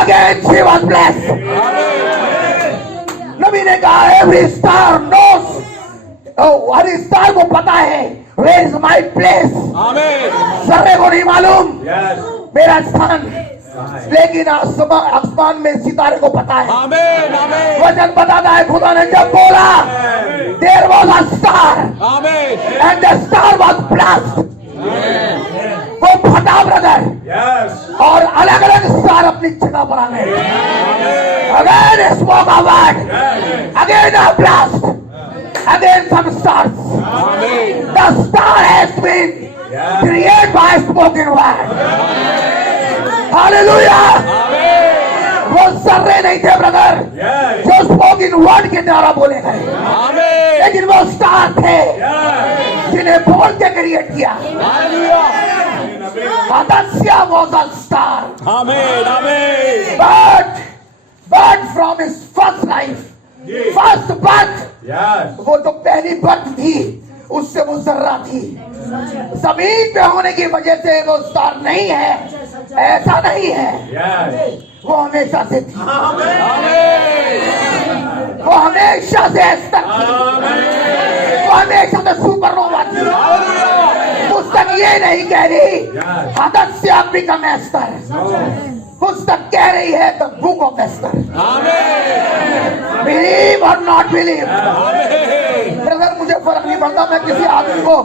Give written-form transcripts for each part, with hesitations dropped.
Again she was blessed. नबी ने कहा every star knows, हर star को पता है where is my place. Surrey को नहीं मालूम मेरा स्थान, लेकिन आसमान में सितारे को पता है. वचन बताता है खुदा ने जब बोला there was a star and the star was blessed. वो फटा ब्रदर, और अलग अलग स्टार अपनी जगह पर आ गए. Again spoke a word, again a blast, again some stars. The star has been created by spoken word. Hallelujah. वो सर्रे नहीं थे ब्रदर जो स्पोकन वर्ड के द्वारा बोले गए, लेकिन वो स्टार थे जिन्हें बोल के क्रिएट किया. हदस्या was a star. But from his first life, first birth, वो जो पहली बर्थ थी उससे वो जर्रा थी. जमीन पे होने की वजह से वो स्टार नहीं है, ऐसा नहीं है. वो हमेशा से थी, वो हमेशा से एस्टर थी, वो हमेशा से सुपरनोवा थी. पुस्तक ये नहीं कह रही हदस्या बिकम एस्टर, पुस्तक कह रही है the book of Esther. Believe और नॉट बिलीव. ब्रदर मुझे फर्क नहीं पड़ता मैं किसी आदमी को,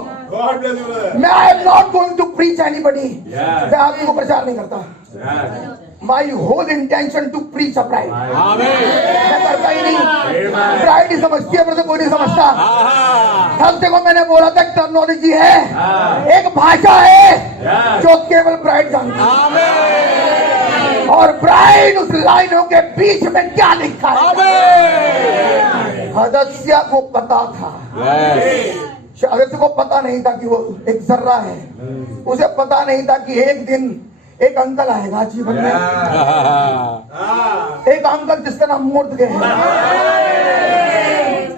मैं I am not going to preach anybody. मैं आदमी को प्रचार नहीं करता. My whole intention to preach a bride. मैं करता ही नहीं. ब्राइड ही समझती है, ब्रदर कोई नहीं समझता. हफ्ते को मैंने बोला था टर्मिनोलॉजी है, एक भाषा है जो केवल ब्राइड जानती है. और ब्राइड उस लाइनों के बीच में क्या लिखा है. हदस्या को पता था. हदस्या को पता नहीं था कि वो एक जर्रा है. उसे पता नहीं था कि एक दिन एक अंकल आएगा जीवन में, एक अंकल जिसका नाम मूर्त है.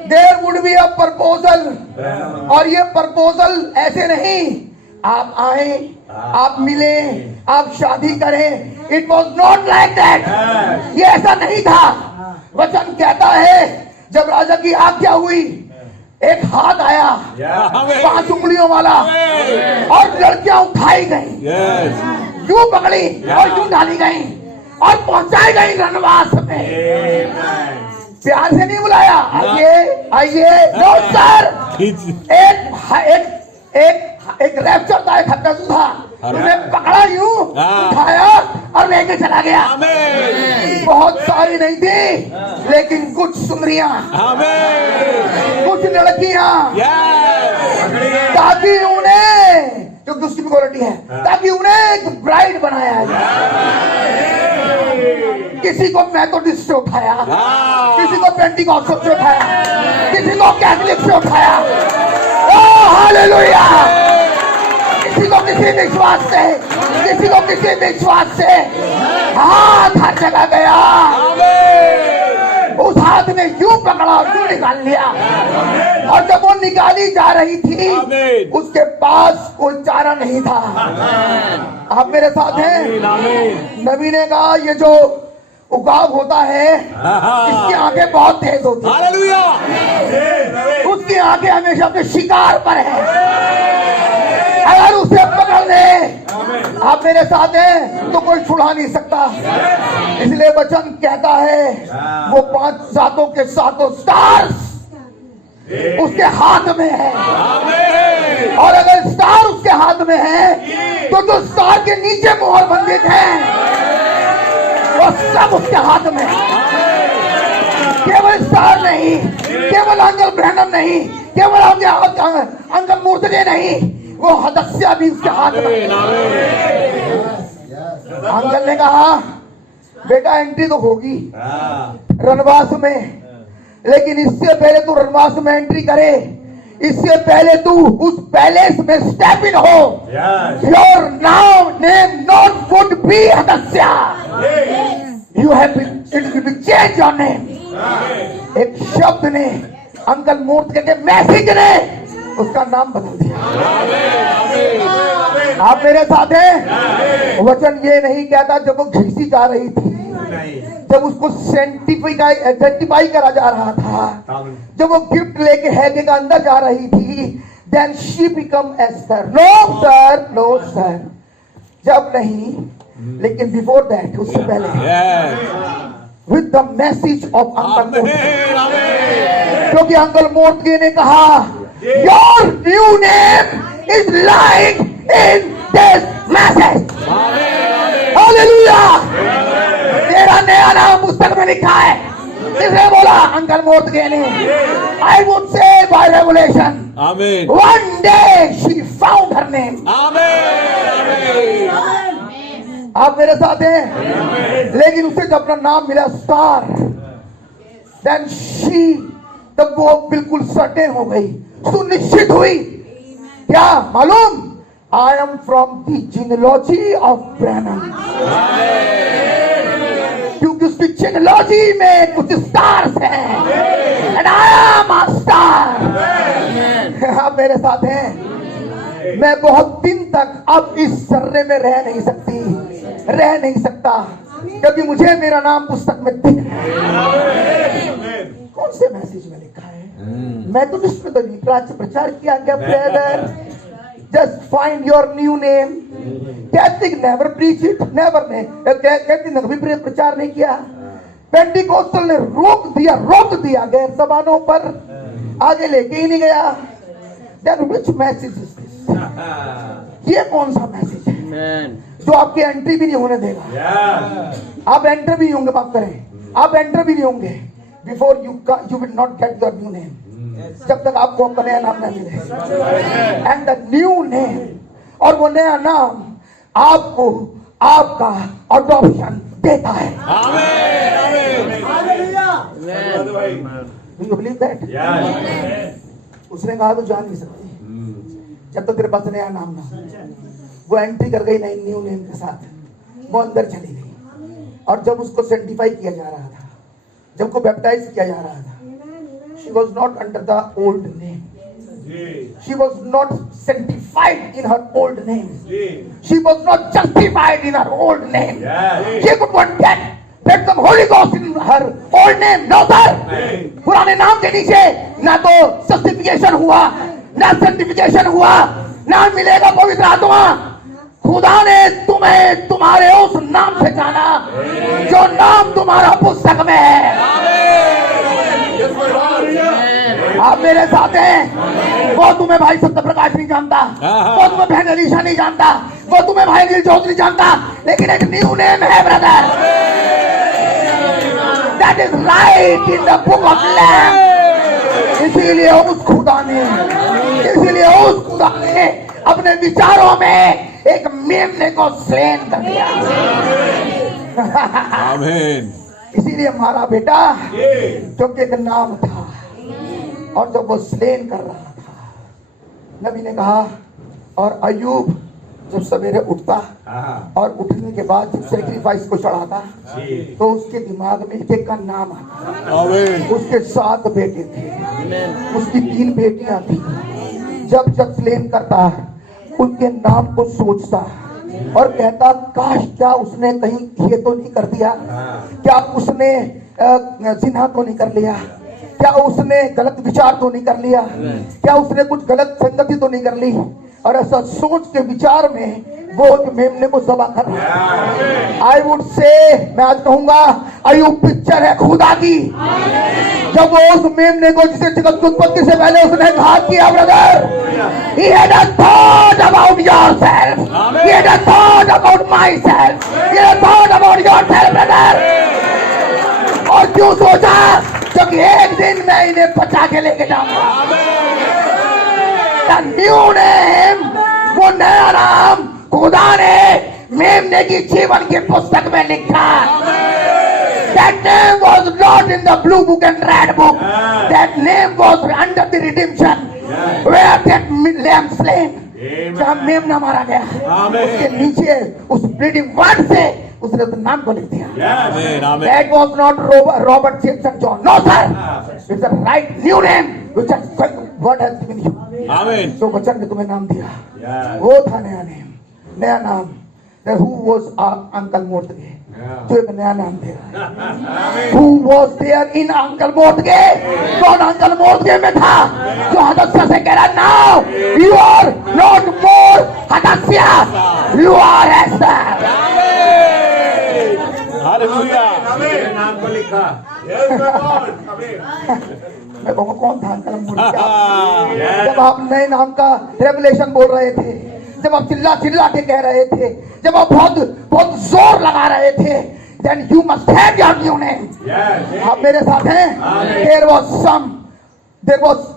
There would be a proposal, और ये प्रपोजल ऐसे नहीं आप आए, आप मिले, आप शादी करें. It was not like that. ये ऐसा नहीं था. वचन कहता है जब राजा की आज्ञा हुई एक हाथ आया 5 उंगलियों वाला, और लड़कियां उठाई गई, यूं पकड़ी और यूं डाली गई और पहुंचाई गई रनवास में. प्यार से नहीं बुलाया आइए आइए, नो सर. एक रैप्चर था, एक हत्या था. उन्हें पकड़ा यूं, उठाया और लेके चला गया. बहुत सारी नहीं थी, लेकिन कुछ सुंदरियां, कुछ लड़कियां, ताकि उन्हें, जो दूसरी क्वालिटी है, ताकि उन्हें एक ब्राइड बनाया जाए. किसी को मेथोडिस्ट से उठाया, किसी को पेंटिकॉस्टल से उठाया, किसी को कैथोलिक से उठाया. Oh hallelujah. किसी को किसी विश्वास से, किसी को किसी विश्वास से हाथ हर जगह गया. उस हाथ ने यूं पकड़ा और यूं निकाल लिया. और जब वो निकाली जा रही थी उसके पास कोई चारा नहीं था. आप मेरे साथ हैं. नबी ने कहा ये जो उकाब होता है इसकी आंखें बहुत तेज होती है. उसकी आंखें हमेशा अपने शिकार पर है. अगर उसे पकड़ ले, आप मेरे साथ हैं, तो कोई छुड़ा नहीं सकता. इसलिए वचन कहता है वो 5 सातों के सातों स्टार्स उसके हाथ में है. और अगर स्टार उसके हाथ में है तो जो स्टार के नीचे मोहर बंधित है वो सब उसके हाथ में. केवल स्टार नहीं, केवल अंकल ब्रैनम नहीं, केवल अंकल मूर्ति नहीं, वो हदस्या भी उसके हाथ में. अंकल ने कहा बेटा एंट्री तो होगी रनवास में, लेकिन इससे पहले तू रनवास में एंट्री करे, इससे पहले तू उस पैलेस में स्टेप इन हो. Your now name not would be Hadassah, you have be change your name. एक शब्द ने, अंकल मूर्ति के मैसेज ने उसका नाम बदल दिया. आप मेरे साथ हैं. वचन ये नहीं कहता जब वो घिसी जा रही थी जब उसको सेंटिफाई करा जा रहा था, जब वो गिफ्ट लेके हैगे का अंदर जा रही थी, then she become Esther. No sir, जब नहीं, लेकिन बिफोर दैट, उससे पहले with the message of uncle Mordecai, क्योंकि अंकल मोर्टगे ने कहा your new name is like in this message. Hallelujah, तेरा नया नाम पुस्तक में लिखा है। किसने बोला? अंकल मोर्टगे ने। I would say by revelation, one day she found her name. आप मेरे साथ हैं? लेकिन उसे जब अपना नाम मिला स्टार, देन शी, तब वो बिल्कुल सर्टेन हो गई, सुनिश्चित हुई। क्या मालूम? I am from the genealogy of Branham, क्योंकि उसकी जीनियोलॉजी में कुछ स्टार्स हैं, and I am a star. आप मेरे साथ हैं? मैं बहुत दिन तक अब इस सर्रे में रह नहीं सकता, क्योंकि मुझे मेरा नाम पुस्तक में दिख रहा है। कौन से मैसेज में लिखा है? मैं तो विश्व तो प्रचार किया गया, brother just find your new name. Catholic never preach it, never ने कैथलिक ने कभी प्रचार नहीं किया। पेंटिकोस्टल ने रोक दिया गैर जबानों पर, आगे लेके ही नहीं गया। Then which message is this? ये कौन सा मैसेज है जो आपकी एंट्री भी नहीं होने देगा? आप एंटर भी नहीं होंगे, माफ करें, आप एंटर भी नहीं होंगे before you will not get your new name, जब तक आपको आपका नया नाम नहीं मिले। एंड द न्यू नेम, और वो नया नाम आपको आपका अडॉप्शन देता है। Do you believe that? उसने कहा तो जा नहीं सकती जब तक तेरे पास नया नाम ना हो। वो एंट्री कर गई नई न्यू नेम के साथ, वो अंदर चली गई। और जब उसको सेंटिफाई किया जा रहा था, जब उसको बैप्टाइज किया जा रहा था, she was not under the old name, she was not sanctified in her old name, she was not justified in her old name, she could not get some Holy Ghost in her old name. No sir, पुराने नाम के नीचे ना तो justification हुआ, ना sanctification हुआ, ना मिलेगा पवित्र आत्मा। खुदा ने तुम्हें तुम्हारे उस नाम से जाना जो नाम तुम्हारा पुस्तक में है। आप मेरे साथ हैं? वो तुम्हें भाई सत्य प्रकाश नहीं जानता, वो तुम्हें बहन अलीशा नहीं जानता, वो तुम्हें भाई नील जोत नहीं जानता, लेकिन एक न्यू नेम है brother, that is right in the book of lamp. इसीलिए उस खुदा ने अपने विचारों में एक मेमने को स्लेन कर दिया। आमीन। इसीलिए हमारा बेटा, क्योंकि एक नाम था, और जब वो स्लेन कर रहा था, नबी ने कहा, और अय्यूब जब सवेरे उठता और उठने के बाद जब सैक्रिफाइस को चढ़ाता, तो उसके दिमाग में एक का नाम आता। उसके 7 बेटे थे, उसकी 3 बेटियां थी। जब स्लेन करता, उनके नाम को सोचता और कहता, काश क्या उसने कहीं ये तो नहीं कर दिया, क्या उसने जिना तो नहीं कर लिया, क्या उसने गलत विचार तो नहीं कर लिया, क्या उसने कुछ गलत संगति तो नहीं कर ली। और ऐसा सोच के विचार में वो मेमने को जबा कर रहा है। आई वुड से, मैं आज कहूंगा, अय्यूब पिक्चर है खुदा की। जब वो उस मेमने को, जिसे जगत की उत्पत्ति से पहले उसने घात किया, brother, he had a thought about yourself, he had a thought about myself, he had a thought about yourself, brother। और क्यों सोचा? क्योंकि एक दिन मैं इन्हें बचा के लेके जाऊंगा। न्यू नेम, वो नया नाम खुदा ने मेमने की जीवन की पुस्तक में लिखा। That name was not in the blue book and red book. That name was under the redemption, where that lamb slain, जहाँ मेमना मारा गया, उसके नीचे उस ब्लीडिंग वर्ड से उसने तो नाम को लिख दिया। That was not Robert Jameson John. No sir, it's the right new name which God has given you. आमीन। तो वचन ने तुम्हें नाम दिया, वो था नया नाम। Who was Uncle Moortege? जो एक नया नाम दे रहा है। Who was there in uncle Mordecai? कौन अंकल मोटके में था जो हदस्या से कह रहा now you are not more हदस्या, you are Esther। Hallelujah. नाम को लिखा। मैं कहूँगा कौन था अंकल मोटके? जब आप नए नाम का रेवलेशन बोल रहे थे, जब आप चिल्ला चिल्ला के कह रहे थे, जब आप बहुत बहुत जोर लगा रहे थे, then you must have your new name। आप मेरे साथ हैं? There was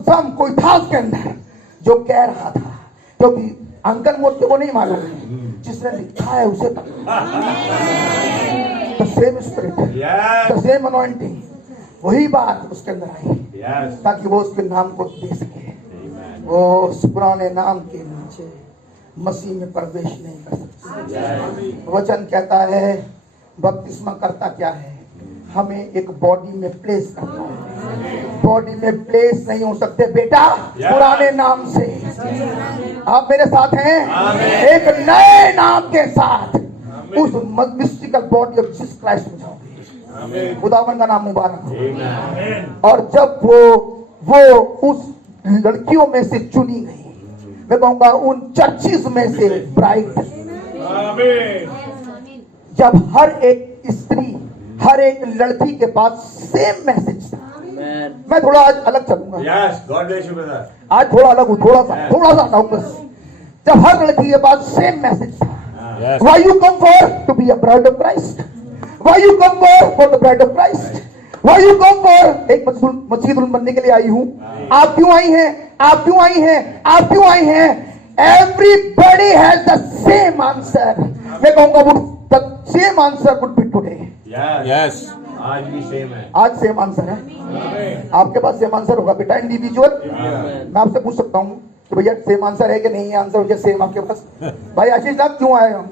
some कोई था उसके अंदर जो कह रहा था, क्योंकि अंकल मोटे को नहीं मालूम है, जिसने लिखा है उसे the same spirit, the same anointing, वही बात उसके अंदर आई, ताकि वो उसके नाम को दे सके। वो उस पुराने नाम के नीचे मसीह में प्रवेश नहीं कर सकते। वचन कहता है बपतिस्मा करता क्या है, हमें एक बॉडी में प्लेस करता है। बॉडी में प्लेस नहीं हो सकते बेटा पुराने नाम से। आप मेरे साथ हैं? एक नए नाम के साथ उस mystical body of Jesus Christ में जाओगे। खुदावन का नाम मुबारक हो। और जब वो उस लड़कियों में से चुनी गई, मैं कहूंगा उन चर्चिस में से ब्राइड, जब हर एक स्त्री, हर एक लड़की के पास सेम मैसेज था। मैं थोड़ा आज अलग चलूंगा। आज थोड़ा अलग हूँ, थोड़ा सा हटाऊं बस। जब हर लड़की के पास सेम मैसेज था, Why you come for to be a bride of Christ? Why you come for the bride of Christ? Why you come for एक मसीह दुल्हन बनने के लिए आई हूँ। आप क्यों आई हैं? आप क्यों आई हैं? आप क्यों आई हैं? Everybody has the same answer। मैं कहूँगा the same answer would be today। Yes। आज भी सेम है। आज सेम आंसर है। आपके पास सेम आंसर होगा बेटा इंडिविजुअल। मैं आपसे पूछ सकता हूँ कि भैया सेम आंसर है कि नहीं है? आंसर हो सेम आपके पास। भाई आशीष साहब क्यों आए हम?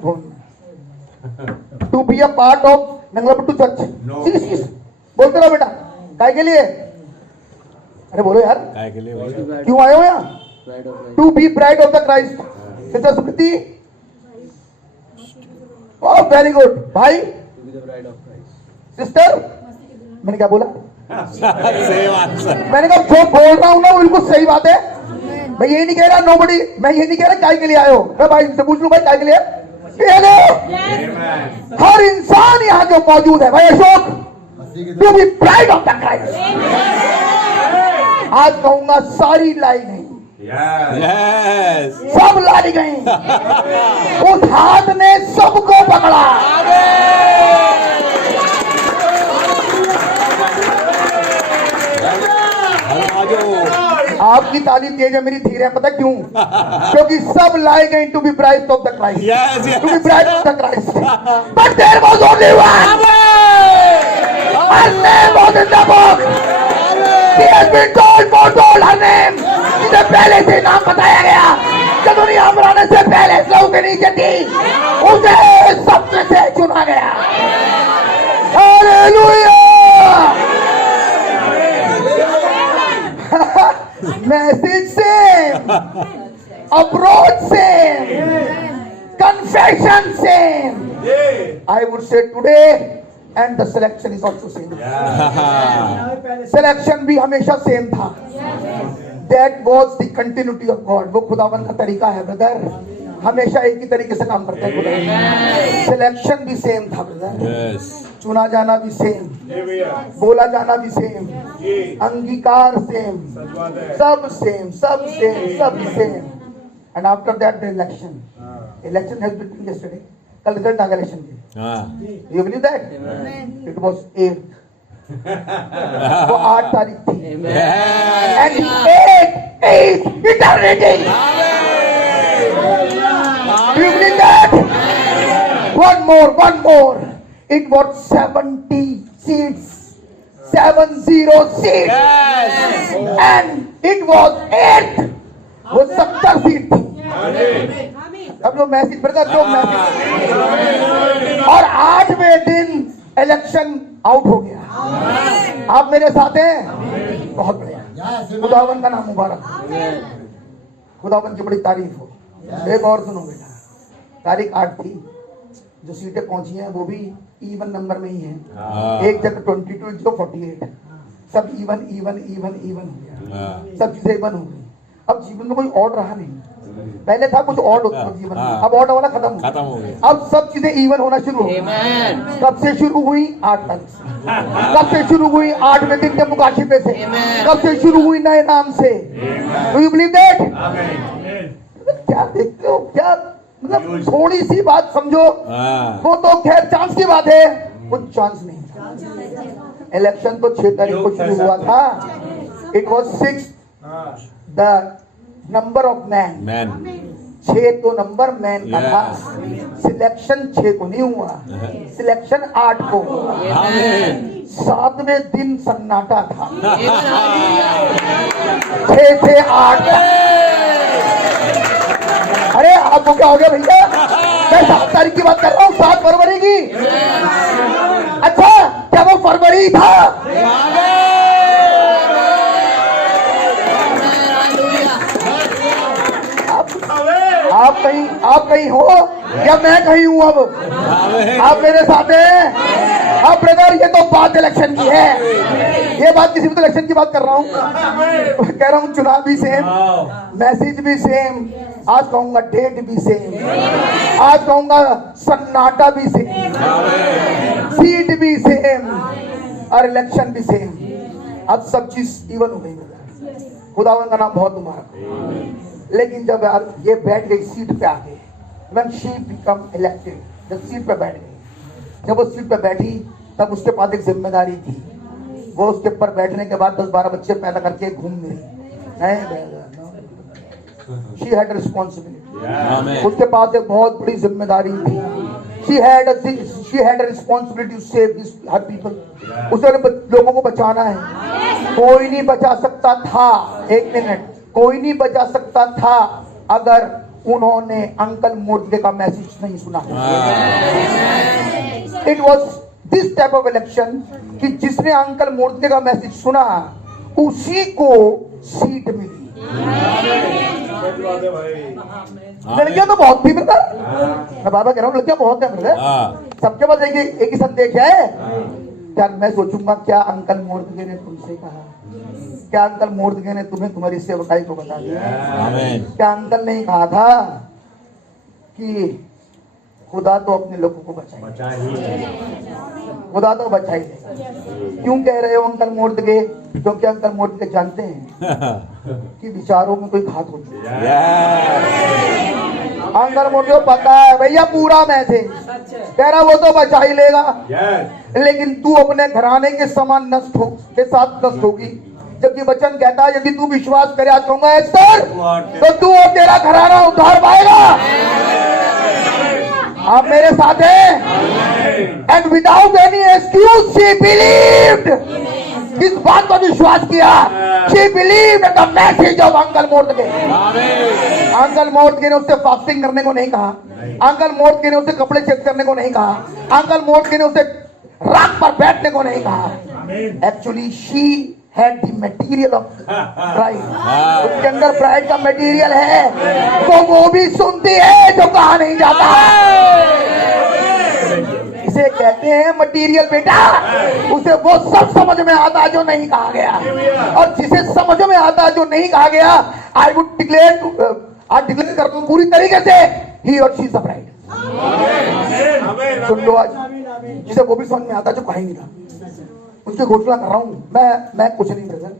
To be a part of Nangalapattu church. बोलते रहो बेटा, काय के लिए? अरे बोलो यार, काय के लिए? क्यों आए हो यहाँ? To be bride of the Christ. Sister Sukriti, oh very good. भाई सिस्टर, मैंने क्या बोला? Same answer. मैंने कहा जो बोल रहा हूँ ना वो बिल्कुल सही बात है। मैं ये नहीं कह रहा नोबडी, मैं ये नहीं कह रहा काय के लिए आए हो। मैं भाई से पूछ लूं भाई काय के लिए? हर इंसान यहाँ जो मौजूद है, भाई Ashok, to be bride of the Christ. आज कहूंगा सारी लाई नहीं, सब लाई गई। उस हाथ ने सबको पकड़ा। आपकी ताली तेज है, मेरी धीर है। पता क्यों? क्योंकि सब लाए गए to be bride of the Christ, to be bride of the Christ. But there was only one, her name was in the book, she has been told her name। इसे पहले से नाम बताया गया, जब दुनिया बनाने से पहले लहू के नीचे थी, उसे सब में से चुना गया। Hallelujah. Message same, approach same, confession same। I would say today and the selection is also same। Selection भी हमेशा सेम था। That was the continuity of God। वो खुदावन का तरीका है ब्रदर, हमेशा एक ही तरीके से काम करता है खुदा। सिलेक्शन भी सेम था ब्रदर, चुना जाना भी सेम, बोला जाना भी सेम, अंगीकार सेम, सब सेम, सब सेम, सब same. And after that the election has been yesterday. कल रिजल्ट आ गया इलेक्शन के। You believe that? It was 8, वो 8 तारीख थी। And 8 is eternity. You believe that? One more. It was 70 seats. 70 seats. Yes. And it was 8. वो 70 seat थी। अब जो मैसेज पढ़ता जो मैसेज, और 8वें दिन इलेक्शन आउट हो गया। आप मेरे साथ हैं? बहुत बढ़िया। खुदावन का नाम मुबारक। खुदावन की बड़ी तारीफ हो। एक और सुनो बेटा, तारीख 8 थी, जो सीटें पहुंची हैं वो भी इवन नंबर में ही है। हाँ। एक जगह 22 जो 48 सब इवन इवन इवन इवन हो गया, हाँ। सब चीजें इवन हो गई। अब जीवन में कोई ऑड रहा नहीं, पहले था कुछ ऑड होता था जीवन में, हाँ। अब ऑड वाला खत्म खत्म हो गया। अब सब चीजें इवन होना शुरू हो गई। कब से शुरू हुई? 8 तारीख से। कब से शुरू हुई? 8वें दिन के मुकाशिफे से। कब से शुरू हुई? नए नाम से। Do you believe that? क्या देखते हो, क्या मतलब थोड़ी सी बात समझो। हाँ। वो तो खैर चांस की बात है, कुछ चांस नहीं। इलेक्शन तो 6 तारीख को शुरू हुआ था। It was 6 the number of man. 6 तो नंबर मैन का था। सिलेक्शन 6 को नहीं हुआ, सिलेक्शन 8 को हुआ। 7वें दिन सन्नाटा था। 6 से 8। अरे आपको क्या हो गया भैया? मैं 7 तारीख की बात कर रहा हूँ, 7 फरवरी की। अच्छा, क्या वो फरवरी था? आप कहीं हो या मैं कहीं हूँ? अब आप मेरे साथ हैं। अब ब्रदर ये तो बात इलेक्शन की है, ये बात किसी भी तो इलेक्शन की बात कर रहा हूँ। कह रहा हूँ चुनाव भी सेम, मैसेज भी सेम, आज कहूंगा डेट भी सेम, आज कहूंगा सन्नाटा भी सेम, सीट भी सेम और इलेक्शन भी सेम। अब सब चीज इवन हो गई। खुदावन का नाम बहुत मुबारक। लेकिन जब ये बैठ गई सीट पे आके, when she become elected, जब सीट पे बैठ गई, जब वो सीट पे बैठी तब उसके पास एक जिम्मेदारी थी। वो उसके ऊपर बैठने के बाद 10-12 बच्चे पैदा करके घूम गई। She had a responsibility. उसके पास एक बहुत बड़ी जिम्मेदारी थी। She had a responsibility to save her people. उसे लोगों को बचाना है। कोई नहीं बचा सकता था, एक मिनट, कोई नहीं बचा सकता था अगर उन्होंने अंकल मूर्ति का मैसेज नहीं सुना। It was this type of election कि जिसने अंकल मूर्ति का मैसेज सुना उसी को सीट मिली। लड़कियां तो बहुत थी ब्रदर, मैं बाबा कह रहा हूँ लड़कियां बहुत है ब्रदर। सबके पास एक ही संदेश है। क्या मैं सोचूंगा क्या अंकल मूर्ति ने तुमसे कहा, क्या अंकल मूर्ति ने तुम्हें तुम्हारी सेवकाई को बता दिया? क्या अंकल ने कहा था कि खुदा तो अपने लोगों को बचाए, खुदा तो बचाई दे। क्यों कह रहे हो अंकल मूर्ति के? क्योंकि अंकल मूर्ति के जानते हैं कि विचारों में कोई घात हो चुका है। अंकल मूर्ति को पता है भैया पूरा मैसेज, कह रहा वो तो बचा ही लेगा। लेकिन तू अपने घराने के समान नष्ट हो के साथ नष्ट होगी। जबकि वचन कहता है यदि तू विश्वास करे, आज कहूंगा एस्तर, तो तू और तेरा घराना उद्धार पाएगा। आप मेरे साथ हैं? And without any excuse she believed. इस बात पर विश्वास किया। She believed the message of uncle Murthy. Uncle Murthy ने उससे फास्टिंग करने को नहीं कहा, अंकल मूर्ति ने उसे कपड़े चेक करने को नहीं कहा, अंकल मूर्ति ने उसे रात पर बैठने को नहीं कहा। Actually she had the material of pride. उसके अंदर प्राइड का मटेरियल है, वो भी सुनती है जो कहा नहीं जाता। इसे कहते हैं मटेरियल बेटा। उसे वो सब समझ में आता जो नहीं कहा गया, और जिसे समझ में आता जो नहीं कहा गया, आई वुड डिक्लेयर कर दूं पूरी तरीके से, ही और शी इज द ब्राइड। सुन लो आज, जिसे वो भी समझ में आता जो कहा ही नहीं था, उसकी घोषणा कर रहा हूं मैं कुछ नहीं ब्रदर,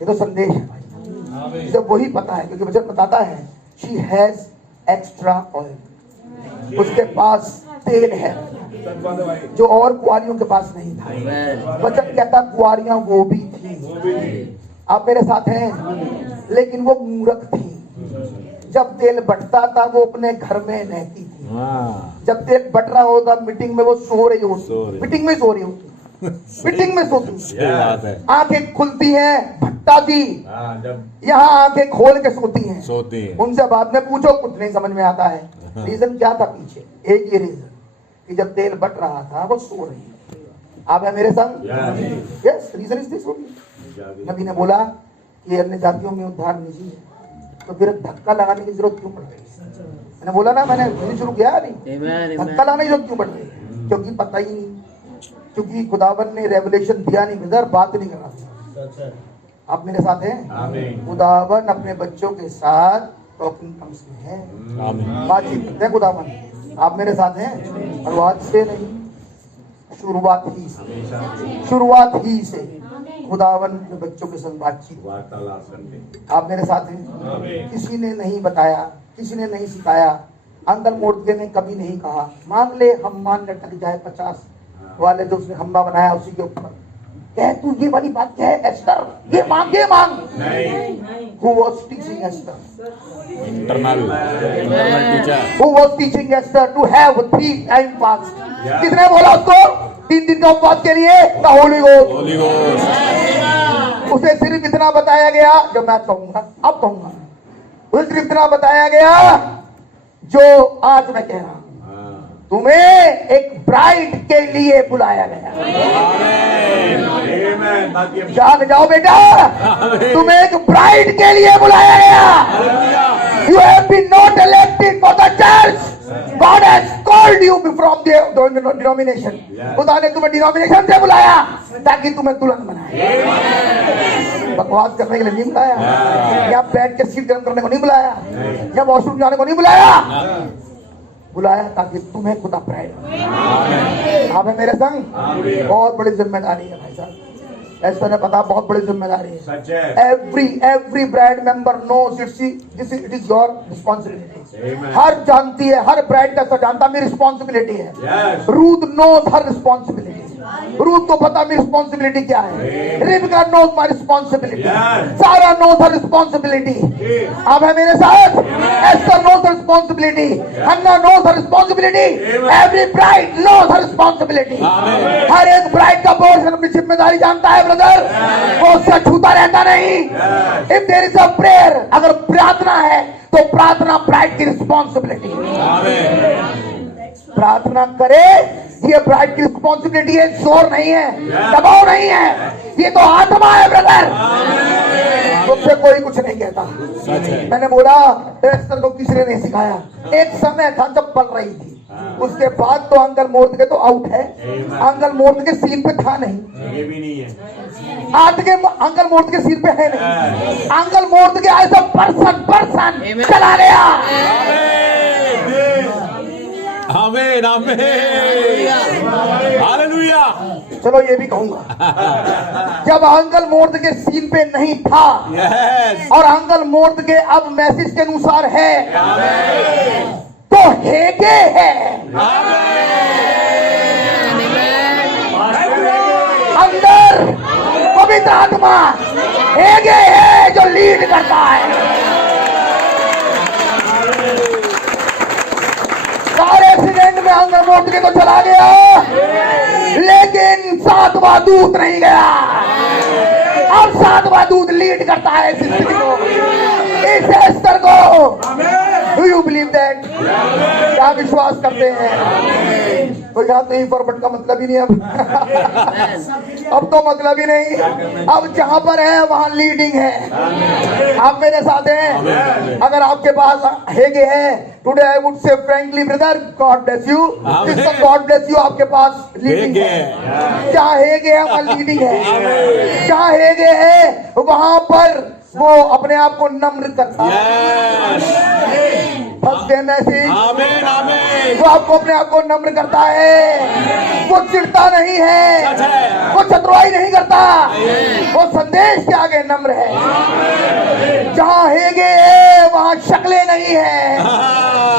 ये तो संदेश है भाई। जिसे वही पता है, क्योंकि वचन बताता है शी हैज एक्स्ट्रा ऑयल, उसके पास तेल है जो और कुआरियों के पास नहीं था। वचन कहता कुआरियां वो भी थी। आप मेरे साथ हैं? लेकिन वो मूर्ख थी। जब तेल बटता था वो अपने घर में रहती थी। जब तेल बट रहा होता मीटिंग में वो सो रही होती, मीटिंग में सो रही होती, मीटिंग में सोती, आंखें खुलती हैं भट्टा की, यहाँ आंखें खोल के सोती हैं। उनसे बाद में पूछो कुछ नहीं समझ में आता है। रीजन क्या था पीछे? एक ही रीजन कि जब तेल बट रहा था वो सो रही है। आप है मेरे संग? Yes, reason is this. नबी ने बोला कि अन्य जातियों में उद्धार निजी है, तो फिर धक्का लगाने की जरूरत क्यों पड़ रही है? मैंने बोला ना, मैंने शुरू किया अभी, धक्का लाना ही क्यों बढ़ गई? क्योंकि पता ही नहीं, क्योंकि खुदावन ने रेवलेशन दिया नहीं, इधर बात नहीं कर रहा। आप मेरे साथ हैं? खुदावन अपने बच्चों के साथ टॉकिंग टंग्स में है, बातचीत करते हैं खुदावन। आप मेरे साथ हैं? और आज से नहीं, शुरुआत ही से खुदावन अपने बच्चों के साथ बातचीत। आप मेरे साथ हैं? किसी ने नहीं बताया, किसी ने नहीं सिखाया। अंकल मोर्दे ने कभी नहीं कहा मान ले हम मान लटक जाए 50 वाले जो उसने खंबा बनाया उसी के ऊपर, कह तू ये वाली बात क्या है एस्टर, ये मांग Who was teaching Esther? Internal teacher. Who was teaching Esther to have 3 time fast? किसने बोला उसको 3 दिन का उपवास के लिए? The Holy Ghost. Holy Ghost. उसे सिर्फ इतना बताया गया जो मैं कहूंगा, अब कहूंगा, उसे सिर्फ इतना बताया गया जो आज मैं कह रहा हूं, तुम्हें एक ब्राइड के लिए बुलाया गया। जाग जाओ बेटा, तुम्हें एक ब्राइड के लिए बुलाया गया। You have been not elected for the church. God has called you from the denomination. खुदा ने तुम्हें डिनोमिनेशन से बुलाया ताकि तुम्हें दुल्हन बनाए। बकवास करने के लिए नहीं बुलाया, या बैठ के सीट गर्म करने को नहीं बुलाया, या वॉशरूम जाने को नहीं बुलाया ताकि तुम्हें खुदा ब्राइड। आप मेरे संग? बहुत बड़ी जिम्मेदारी है भाई साहब, ऐसा ने पता, बहुत बड़ी जिम्मेदारी है। Every bride member knows it is your responsibility. हर जानती है, हर ब्राइड का जानता मेरी रिस्पॉन्सिबिलिटी है। Ruth knows her responsibility. Ruth को पता मेरी रिस्पॉन्सिबिलिटी क्या है। Rebecca knows my responsibility. Sarah knows her responsibility. आप है मेरे साथ? Esther knows her responsibility. Hannah knows her responsibility. Every bride knows her responsibility. हर एक ब्राइड का पोर्शन अपनी जिम्मेदारी जानता है ब्रदर, वो उससे छूता रहता नहीं। If there is a prayer, अगर प्रार्थना है तो प्रार्थना ब्राइड की रिस्पॉन्सिबिलिटी है। प्रार्थना करे, ये ब्राइड की रिस्पॉन्सिबिलिटी है, जोर नहीं है, दबाव नहीं है, ये तो आत्मा है ब्रदर। तुमसे कोई कुछ नहीं कहता। मैंने बोला एस्टर को किसी ने नहीं सिखाया। एक समय था जब पल रही थी, उसके बाद तो अंकल मोर्द के तो आउट है, अंकल मोर्द के सीन पे था नहीं, ये भी नहीं है। आज के अंकल मोर्द के सीन पे है नहीं। अंकल मोर्द के ऐसा पर्सन चला गया। आमीन आमीन हालेलुया। चलो ये भी कहूंगा, जब अंकल मोर्द के सीन पे नहीं था और अंकल मोर्द के अब मैसेज के अनुसार है तो हेगे है। अंदर पवित्र आत्मा हेगे है जो लीड करता है। सारे एक्सीडेंट में अंदर मोर्द के तो चला गया, लेकिन 7वां दूत नहीं गया। अब 7वां दूत लीड करता है इस स्थिति को, इस एस्टर को। Do you believe that? क्या विश्वास करते हैं? तो याद नहीं, फॉरवर्ड का मतलब ही नहीं अब तो मतलब ही नहीं। अब जहां पर है वहां लीडिंग है। आप मेरे साथ हैं? अगर आपके पास हेगे है, टुडे आई वुड से frankly brother, God bless you. God bless you. आपके पास लीडिंग है, जहां हेगे है वहां लीडिंग है। जहां हेगे है वहां पर वो अपने आप को नम्र करता है। आमीन आमीन। वो आपको अपने आप को नम्र करता है, वो चिढ़ता नहीं है, वो चतुराई नहीं करता, वो संदेश के आगे नम्र है। जहाँ हेगे है वहाँ शक्लें नहीं है,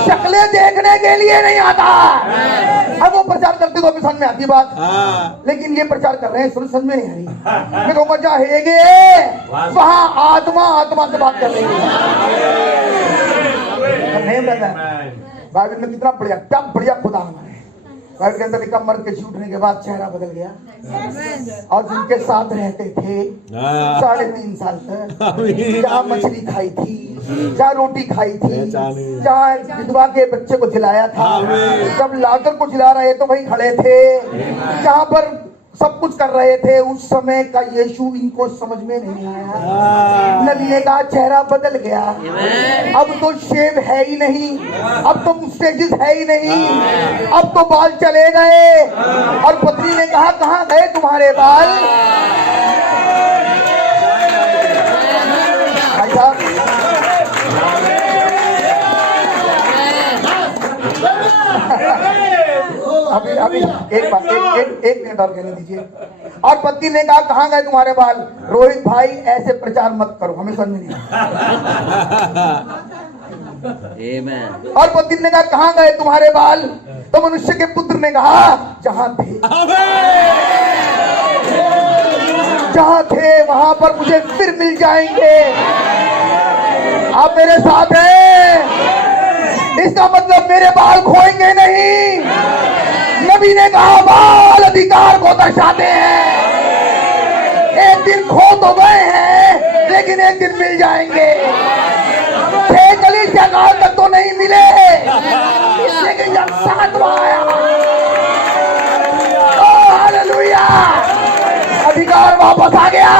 शक्लें देखने के लिए नहीं आता। अब वो प्रचार करते तो अभी समझ में आती बात, लेकिन ये प्रचार कर रहे हैं समझ में नहीं आ रही। मैं कहूँगा जहाँ हेगे वहाँ आत्मा से बात कर रही है। बाइबल में कितना बढ़िया, क्या बढ़िया खुदा हमारे। बाइबल के अंदर लिखा, मर के उठने के बाद चेहरा बदल गया, और जिनके साथ रहते थे 3.5 साल तक, जहाँ मछली खाई थी, जहाँ रोटी खाई थी, जहाँ विधवा के बच्चे को खिलाया था, जब लाकर को खिला रहे तो वहीं खड़े थे, जहाँ पर सब कुछ कर रहे थे, उस समय का यीशु इनको समझ में नहीं आया। नबी ने कहा चेहरा बदल गया, अब तो शेव है ही नहीं, अब तो मुस्टेजिस है ही नहीं, अब तो बाल चले गए। और पत्नी ने कहा कहाँ गए तुम्हारे बाल? भाई साहब अभी एक बात, एक मिनट और कहने दीजिए। और पत्नी ने कहा कहाँ गए तुम्हारे बाल? रोहित भाई ऐसे प्रचार मत करो, हमें समझ में नहीं आता। और पत्नी ने कहा कहाँ गए तुम्हारे बाल? तो मनुष्य के पुत्र ने कहा जहां थे वहां पर मुझे फिर मिल जाएंगे। आप मेरे साथ हैं? इसका मतलब मेरे बाल खोएंगे नहीं। नबी ने कहा बाल अधिकार को दर्शाते हैं। एक दिन खो तो गए हैं, लेकिन एक दिन मिल जाएंगे। 6 कलीसिया काल तक तो नहीं मिले, लेकिन जब 7वां आया, ओ हालेलुया, अधिकार वापस आ गया।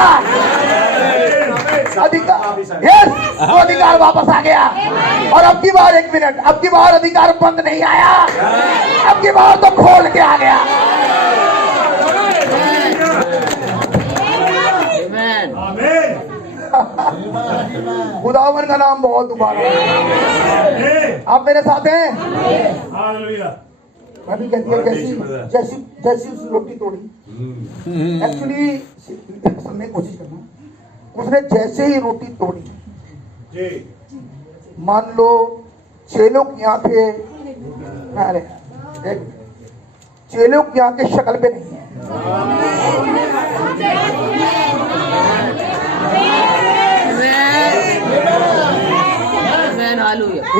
अधिकार वापस आ गया। और अब की बार, एक मिनट, अब की बार अधिकार बंद नहीं आया, अब की बार तो खोल के आ गया। खुदावन का नाम बहुत उबारा। आप मेरे साथ हैं? अभी कहती है जैसी उसने रोटी तोड़ी, एक्चुअली समझने की कोशिश करना, उसने जैसे ही रोटी तोड़ी, मान लो चेलों की आंखें, अरे चेलों की आंखें शक्ल पे नहीं है,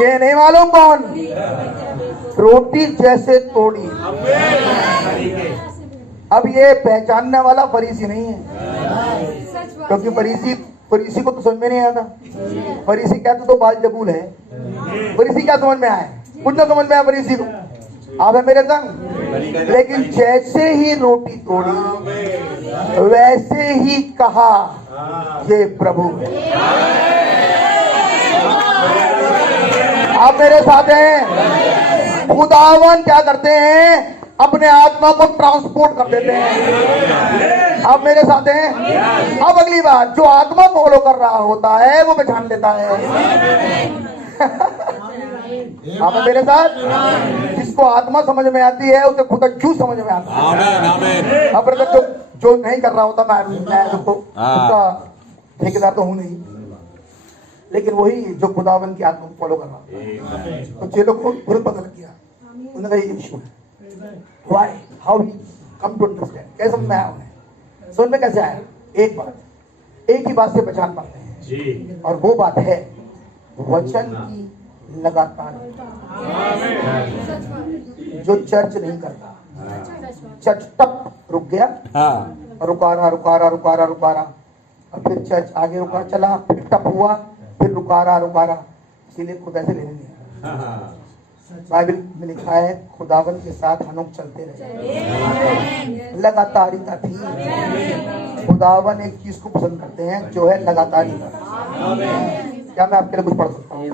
ये नहीं मालूम कौन रोटी जैसे तोड़ी। अब ये पहचानने वाला फरीसी नहीं है, क्योंकि फरीसी को तो समझ में नहीं आता। फरीसी कहते तो बाल जबूल है, फरीसी क्या समझ में आए? कुछ ना समझ में आया फरीसी को। आप है मेरे संग? लेकिन जैसे ही रोटी तोड़ी, वैसे ही कहा ये प्रभु है। आप मेरे साथ हैं? खुदावन क्या करते हैं? अपने आत्मा को ट्रांसपोर्ट कर देते हैं। आप मेरे साथ हैं? अब अगली बात, जो आत्मा फॉलो कर रहा होता है वो पहचान लेता है। आप मेरे साथ? जिसको आत्मा समझ में आती है उसे खुदा क्यों समझ में आता है। अब जो नहीं कर रहा होता, मैं उसका ठेकेदार तो हूं नहीं, लेकिन वही जो खुदावन की आत्मा को फॉलो कर रहा, तो चेलों को तुरंत पता लग गया। उन्होंने कहा ये इशू है। Why? How he come to understand? कैसे समझ में आया उन्हें? समझ में कैसे आया? एक ही बात से पहचान पाते हैं, और वो बात है वचन की लगातार। जो चर्च नहीं करता, चर्च तक रुक गया, रुका रहा, और फिर चर्च आगे रुका चला, फिर टप हुआ, फिर रुका रहा, इसीलिए खुदा से लेने दिया। बाइबल में लिखा है खुदावन के साथ हनोक चलते रहे, लगातारिता थी। खुदावन एक चीज को पसंद करते हैं जो है लगातारिता। क्या मैं आपके लिए कुछ पढ़ सकता हूँ?